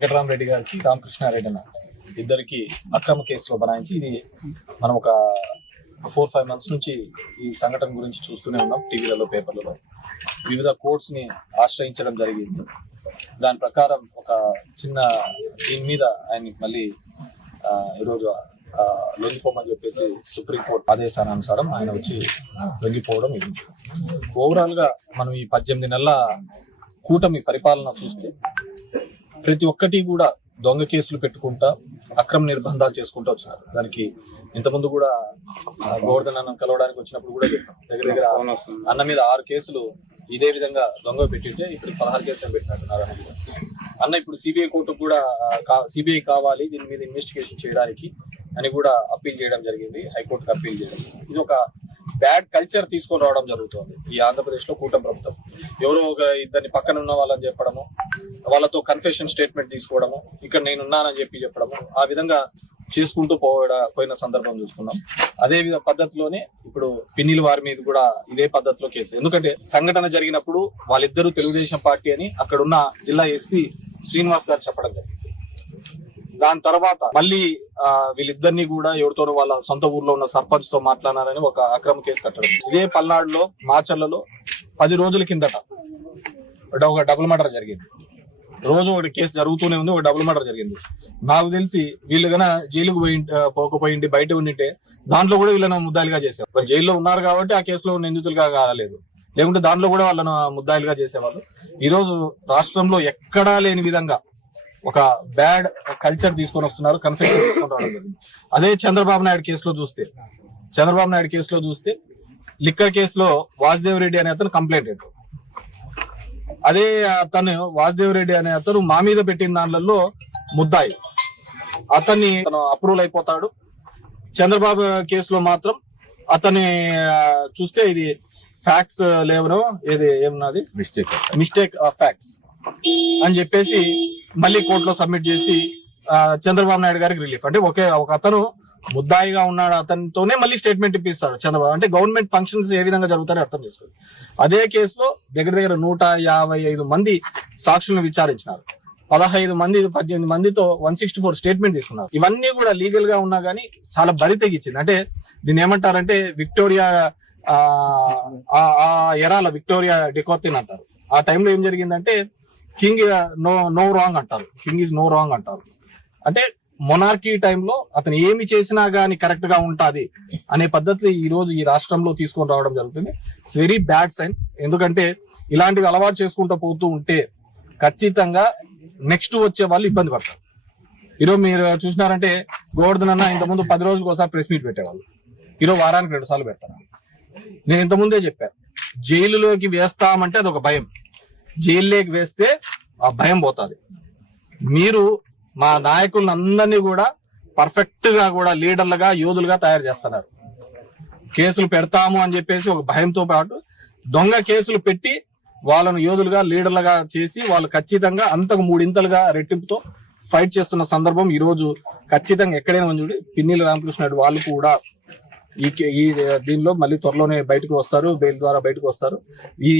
వెంకటరామరెడ్డి గారికి రామకృష్ణారెడ్డి అన్న ఇద్దరికి అక్రమ కేసులో బనాయించి ఇది మనం ఒక 4-5 months నుంచి ఈ సంఘటన గురించి చూస్తూనే ఉన్నాం. టీవీలలో, పేపర్లలో వివిధ కోర్ట్స్ ని ఆశ్రయించడం జరిగింది. దాని ప్రకారం ఒక చిన్న దీని మీద ఆయన మళ్ళీ ఈరోజు లొంగిపోమని చెప్పేసి సుప్రీంకోర్టు ఆదేశానుసారం ఆయన వచ్చి లొంగిపోవడం ఇది. ఓవరాల్ గా మనం ఈ 18 నెలల కూటమి పరిపాలన చూస్తే ప్రతి ఒక్కటి కూడా దొంగ కేసులు పెట్టుకుంటా అక్రమ నిర్బంధాలు చేసుకుంటూ వచ్చినారు. దానికి ఇంతకుముందు కూడా గోవర్ధన్ అన్న కలవడానికి వచ్చినప్పుడు కూడా దగ్గర దగ్గర అన్న మీద 6 కేసులు ఇదే విధంగా దొంగ పెట్టింటే ఇప్పుడు 16 కేసులు పెట్టినట్టున్నారు అన్న. ఇప్పుడు సిబిఐ కోర్టు కూడా సిబిఐ కావాలి దీని మీద ఇన్వెస్టిగేషన్ చేయడానికి అని కూడా అప్పీల్ చేయడం జరిగింది, హైకోర్టుకి అప్పీల్ చేయడం. ఇది ఒక బ్యాడ్ కల్చర్ తీసుకొని రావడం జరుగుతుంది ఈ ఆంధ్రప్రదేశ్ లో కూటమి ప్రభుత్వం. ఎవరో ఒక ఇద్దరిని పక్కన ఉన్న వాళ్ళని చెప్పడము, వాళ్ళతో కన్ఫెషన్ స్టేట్మెంట్ తీసుకోవడము, ఇక్కడ నేనున్నానని చెప్పడము, ఆ విధంగా చేసుకుంటూ పోయిన సందర్భం చూస్తున్నాం. అదే పద్ధతిలోనే ఇప్పుడు పిన్నిల వారి మీద కూడా ఇదే పద్ధతిలో కేసు. ఎందుకంటే సంఘటన జరిగినప్పుడు వాళ్ళిద్దరూ తెలుగుదేశం పార్టీ అని అక్కడున్న జిల్లా ఎస్పీ శ్రీనివాస్ గారు చెప్పడం జరిగింది. దాని తర్వాత మళ్ళీ వీళ్ళిద్దరినీ కూడా ఎవరితో వాళ్ళ సొంత ఊర్లో ఉన్న సర్పంచ్ తో మాట్లాడారని ఒక అక్రమ కేసు కట్టడం. ఇదే పల్నాడులో మాచర్లలో 10 రోజుల కిందట ఒక డబుల్ మర్డర్ జరిగింది. రోజు ఒక కేసు జరుగుతూనే ఉంది, ఒక డబుల్ మర్డర్ జరిగింది. నాకు తెలిసి వీళ్ళు కన్నా జైలుకు పోకపోయింది, బయట ఉండింటే దాంట్లో కూడా వీళ్ళని ముద్దాయిలుగా చేసేవారు. వాళ్ళు జైల్లో ఉన్నారు కాబట్టి ఆ కేసులో నిందితులుగా కాలేదు, లేకుంటే దాంట్లో కూడా వాళ్ళను ముద్దాయిలుగా చేసేవాళ్ళు. ఈ రోజు రాష్ట్రంలో ఎక్కడా లేని విధంగా ఒక బ్యాడ్ కల్చర్ తీసుకొని వస్తున్నారు, కన్ఫ్యూజన్ తీసుకొని రావడం జరిగింది. అదే చంద్రబాబు నాయుడు కేసులో చూస్తే లిక్కర్ కేసులో వాసుదేవ్ రెడ్డి అనే అతను కంప్లైంట్ పెట్టారు. అదే వాసుదేవ్ రెడ్డి అనే అతను మా మీద పెట్టిన దానిలో ముద్దాయి, అతన్ని అప్రూవల్ అయిపోతాడు. చంద్రబాబు కేసులో మాత్రం అతన్ని చూస్తే ఇది ఫ్యాక్ట్స్ లేవనో ఏది ఏమన్నది మిస్టేక్ ఆఫ్ ఫ్యాక్ట్స్ అని చెప్పేసి మళ్ళీ కోర్టులో సబ్మిట్ చేసి చంద్రబాబు నాయుడు గారికి రిలీఫ్. అంటే ఒక అతను ముద్దాయిగా ఉన్నాడు, అతనితోనే మళ్ళీ స్టేట్మెంట్ ఇప్పిస్తారు చంద్రబాబు. అంటే గవర్నమెంట్ ఫంక్షన్స్ ఏ విధంగా జరుగుతారో అర్థం చేసుకోండి. అదే కేసులో దగ్గర 155 మంది సాక్షులను విచారించినారు. 18 మందితో 164 స్టేట్మెంట్ తీసుకున్నారు. ఇవన్నీ కూడా లీగల్ గా ఉన్నా గానీ చాలా బరి తెగించింది. అంటే దీన్ని ఏమంటారంటే విక్టోరియా ఎరాల విక్టోరియా డెకోర్టిన్ అంటారు. ఆ టైంలో ఏం జరిగిందంటే కింగ్ నో రాంగ్ అంటారు, కింగ్ ఈజ్ నో రాంగ్ అంటారు. అంటే మొనార్కీ టైంలో అతను ఏమి చేసినా గానీ కరెక్ట్ గా ఉంటాది అనే పద్ధతి ఈ రోజు ఈ రాష్ట్రంలో తీసుకొని రావడం జరుగుతుంది. It's very bad sign. ఎందుకంటే ఇలాంటివి అలవాటు చేసుకుంటూ పోతూ ఉంటే ఖచ్చితంగా నెక్స్ట్ వచ్చే వాళ్ళు ఇబ్బంది పడతారు. ఈరోజు మీరు చూసినారంటే గోవర్ధన్ అన్న ఇంతకుముందు 10 రోజులకు ఒకసారి ప్రెస్ మీట్ పెట్టేవాళ్ళు, ఈరోజు వారానికి 2 సార్లు పెడతారు. నేను ఇంతకుముందే చెప్పాను, జైలులోకి వేస్తామంటే అదొక భయం, జైల్లోకి వేస్తే ఆ భయం పోతుంది. మీరు మా నాయకులను అందరినీ కూడా పర్ఫెక్ట్ గా కూడా లీడర్లుగా యోధులుగా తయారు చేస్తున్నారు. కేసులు పెడతాము అని చెప్పేసి ఒక భయంతో పాటు దొంగ కేసులు పెట్టి వాళ్ళను యోధులుగా లీడర్లుగా చేసి వాళ్ళు ఖచ్చితంగా అంతకు 3 రెట్టింపుతో ఫైట్ చేస్తున్న సందర్భం ఈ రోజు ఖచ్చితంగా ఎక్కడైనా చూడండి. పిన్నిల రామకృష్ణారెడ్డి వాళ్ళు కూడా ఈ దీనిలో మళ్ళీ త్వరలోనే బయటకు వస్తారు, బెయిల్ ద్వారా బయటకు వస్తారు. ఈ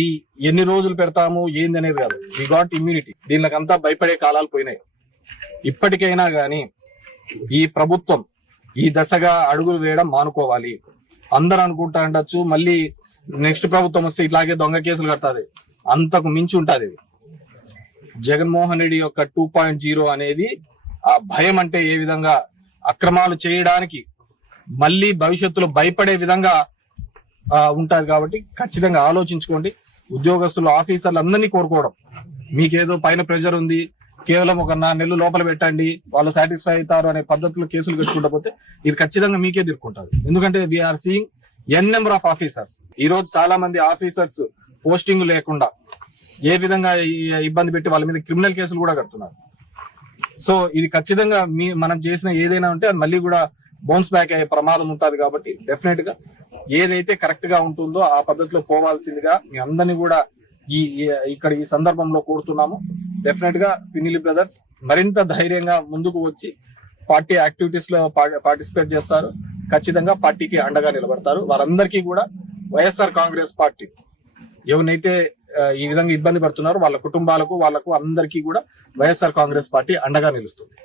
ఎన్ని రోజులు పెడతాము ఏంది అనేది కాదు, వి గాట్ ఇమ్యూనిటీ. దీనికంతా భయపడే కాలాలు పోయినాయి. ఇప్పటికైనా గాని ఈ ప్రభుత్వం ఈ దశగా అడుగులు వేయడం మానుకోవాలి. అందరూ అనుకుంటా ఉండొచ్చు మళ్ళీ నెక్స్ట్ ప్రభుత్వం వస్తే ఇట్లాగే దొంగ కేసులు కడతాది, అంతకు మించి ఉంటది. జగన్మోహన్ రెడ్డి యొక్క 2.0 అనేది ఆ భయం అంటే ఏ విధంగా అక్రమాలు చేయడానికి మళ్ళీ భవిష్యత్తులో భయపడే విధంగా ఉంటది. కాబట్టి ఖచ్చితంగా ఆలోచించుకోండి. ఉద్యోగస్తులు, ఆఫీసర్లు అందరినీ కోరుకోవడం, మీకేదో పైన ప్రెషర్ ఉంది, కేవలం ఒక 4 నెలలు లోపల పెట్టండి వాళ్ళు సాటిస్ఫై అవుతారు అనే పద్ధతిలో కేసులు కట్టుకుంటా పోతే ఇది ఖచ్చితంగా మీకే తిరుక్కుంటుంది. ఎందుకంటే we are seeing n number of officers. ఈ రోజు చాలా మంది ఆఫీసర్స్ పోస్టింగ్ లేకుండా ఏ విధంగా ఇబ్బంది పెట్టి వాళ్ళ మీద క్రిమినల్ కేసులు కూడా కడుతున్నారు. సో ఇది ఖచ్చితంగా మనం చేసిన ఏదైనా ఉంటే అది మళ్ళీ కూడా బౌన్స్ బ్యాక్ అయ్యే ప్రమాదం ఉంటుంది. కాబట్టి డెఫినెట్ గా ఏదైతే కరెక్ట్ గా ఉంటుందో ఆ పద్ధతిలో పోవాల్సిందిగా మీ అందరినీ కూడా ఇక్కడ ఈ సందర్భంలో కోరుతున్నాము. డెఫినెట్ గా పిన్నిలి బ్రదర్స్ మరింత ధైర్యంగా ముందుకు వచ్చి పార్టీ యాక్టివిటీస్ లో పార్టిసిపేట్ చేస్తారు, ఖచ్చితంగా పార్టీకి అండగా నిలబడతారు. వారందరికీ కూడా వైఎస్ఆర్ కాంగ్రెస్ పార్టీ ఎవరినైతే ఈ విధంగా ఇబ్బంది పడుతున్నారో వాళ్ళ కుటుంబాలకు వాళ్ళకు అందరికీ కూడా వైఎస్ఆర్ కాంగ్రెస్ పార్టీ అండగా నిలుస్తుంది.